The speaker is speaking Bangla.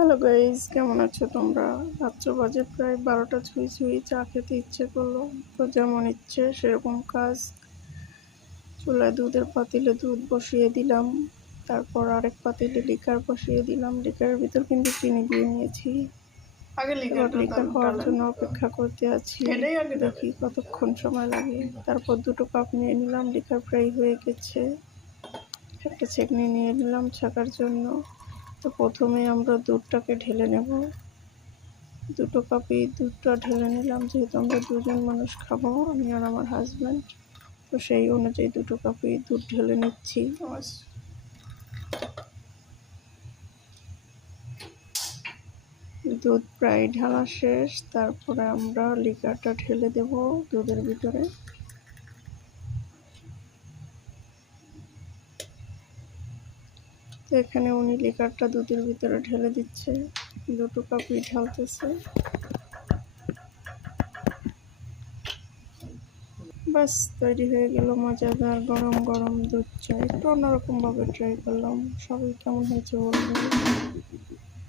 হ্যালো গাইজ, কেমন আছো তোমরা? রাত্র বাজে প্রায় 12টা ছুঁই ছুঁই। চা খেতে ইচ্ছে করলো, তো যেমন ইচ্ছে সেরকম কাজ। চুলায় দুধের পাতিলে দুধ বসিয়ে দিলাম, তারপর আরেক পাতিলে লিকার বসিয়ে দিলাম। লিকারের ভিতর কিন্তু চিনি দিয়ে নিয়েছি। এবার লিকার হওয়ার জন্য অপেক্ষা করতে আছি, দেখি কতক্ষণ সময় লাগে। তারপর 2টো কাপ নিয়ে নিলাম, লিকার প্রায় হয়ে গেছে। একটা ছেঁকনি নিয়ে নিলাম ছাকার জন্য। তো প্রথমে আমরা দুধটাকে ঢেলে নেব। 2টো কাপে দুধটা ঢেলে নিলাম, যেহেতু আমরা 2জন মানুষ খাবো, আমি আর আমার হাজব্যান্ড, তো সেই অনুযায়ী 2টো কাপে দুধ ঢেলে নিচ্ছি। দুধ প্রায় ঢালা শেষ, তারপরে আমরা লিকারটা ঢেলে দেব দুধের ভিতরে। তো এখানে উনি লিকারটা দুধের ভিতরে ঢেলে দিচ্ছে, 2টো কাপই ঢালতেছে। বাস তৈরি হয়ে গেল মজাদার গরম গরম দুধ চা। একটু অন্যরকম ভাবে ট্রাই করলাম, সবাই কেমন হয়েছে বলবেন।